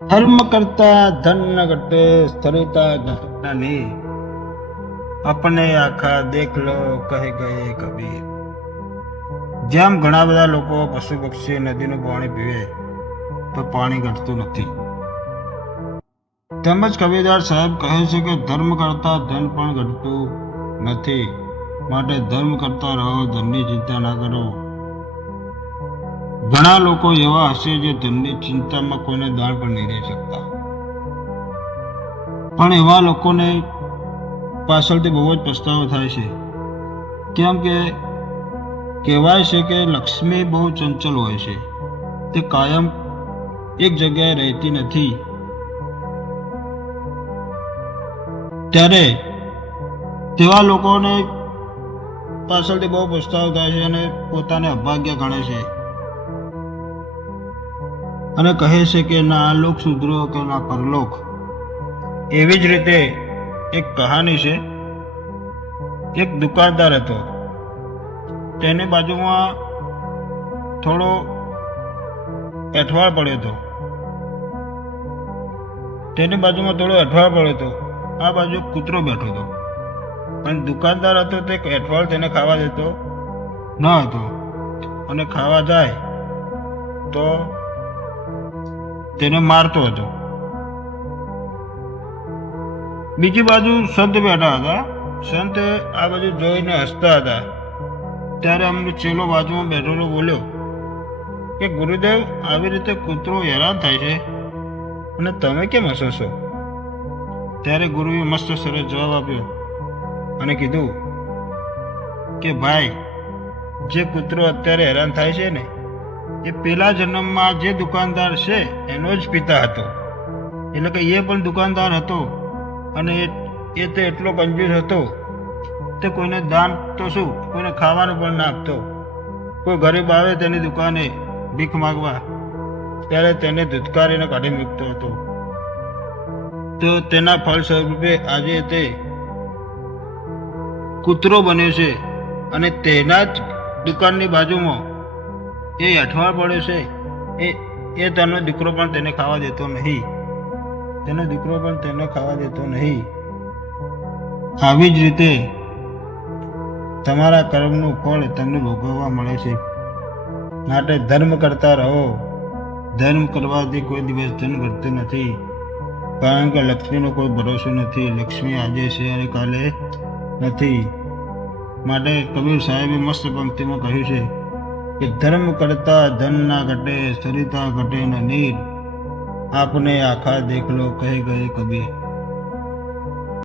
ધર્મ ધન ઘટે, સ્થિરતા ઘટનાની અપને આખા દેખ લો, કહે ગયે કબીર. જેમ ઘણા બધા લોકો પશુ પક્ષી નદીનું પાણી પીવે, તો પાણી ઘટતું નથી. તેમજ કબીરદાર સાહેબ કહે છે કે ધર્મ કરતા ધન પણ ઘટતું નથી. માટે ધર્મ કરતા રહો, ધનની ચિંતા ના કરો. ઘણા લોકો એવા હશે જે ધનની ચિંતામાં કોઈને દાળ પણ નહીં રહી શકતા. પણ એવા લોકોને પાછળથી બહુ જ પસ્તાવો થાય છે. કેમ કે કહેવાય છે કે લક્ષ્મી બહુ ચંચલ હોય છે. તે કાયમ એક જગ્યાએ રહેતી નથી. ત્યારે તેવા લોકોને પાછળથી બહુ પસ્તાવો થાય છે અને પોતાને અભાગ્ય ગણે છે. અને કહે છે કે ના લોક સુધરો કે ના પરલોક. એવી જ રીતે એક કહાની છે. એક દુકાનદાર હતો. તેની બાજુમાં થોડો એઠવાડ પડ્યો હતો. તેની બાજુમાં થોડો અઠવાડ પડ્યો હતો. આ બાજુ કૂતરો બેઠો હતો. અને દુકાનદાર હતો તે એઠવાડ તેને ખાવા દેતો ન હતો. અને ખાવા જાય તો તેને મારતો હતો. બીજી બાજુ સંત બેઠા હતા. સંત આ બાજુ જોઈને હસતા હતા. ત્યારે અમને ચેલો બાજુમાં બેઠેલો બોલ્યો કે, ગુરુદેવ, આવી રીતે કૂતરો હેરાન થાય છે અને તમે કેમ હસો છો? ત્યારે ગુરુએ મસ્ત સરસ જવાબ આપ્યો અને કીધું કે, ભાઈ, જે કૂતરો અત્યારે હેરાન થાય છે ને એ પેલા જન્મમાં જે દુકાનદાર છે, એનો જ પિતા હતો. એટલે કે એ પણ દુકાનદાર હતો અને એ તો એટલો કંજૂસ હતો તે કોઈને દાન તો શું? કોઈને ખાવાનું પણ ના આપતો. કોઈ ગરીબ આવે તેની દુકાને ભીખ માગવા, ત્યારે તેને ધુતકારીને કાઢી મૂકતો હતો. તો તેના ફળ સ્વરૂપે આજે તે કૂતરો બન્યો છે અને તેના જ દુકાનની બાજુમાં એ અઠવાડ પડ્યો છે. એ એ તેનો દીકરો પણ તેને ખાવા દેતો નહીં. તેનો દીકરો પણ તેને ખાવા દેતો નહીં. આવી જ રીતે તમારા કર્મનું ફળ તમને ભોગવવા મળે છે. માટે ધર્મ કરતા રહો. ધર્મ કરવાથી કોઈ દિવસ ધન ઘટતું નથી. કારણ કે લક્ષ્મીનો કોઈ ભરોસો નથી. લક્ષ્મી આજે છે અને કાલે નથી. માટે કબીર સાહેબે મસ્ત પંક્તિમાં કહ્યું છે. કે ધર્મ કરતા ધન ના ઘટે, સરિતા ઘટે ન નીર. આપને આખા દેખલો કહે ગયે કબીર.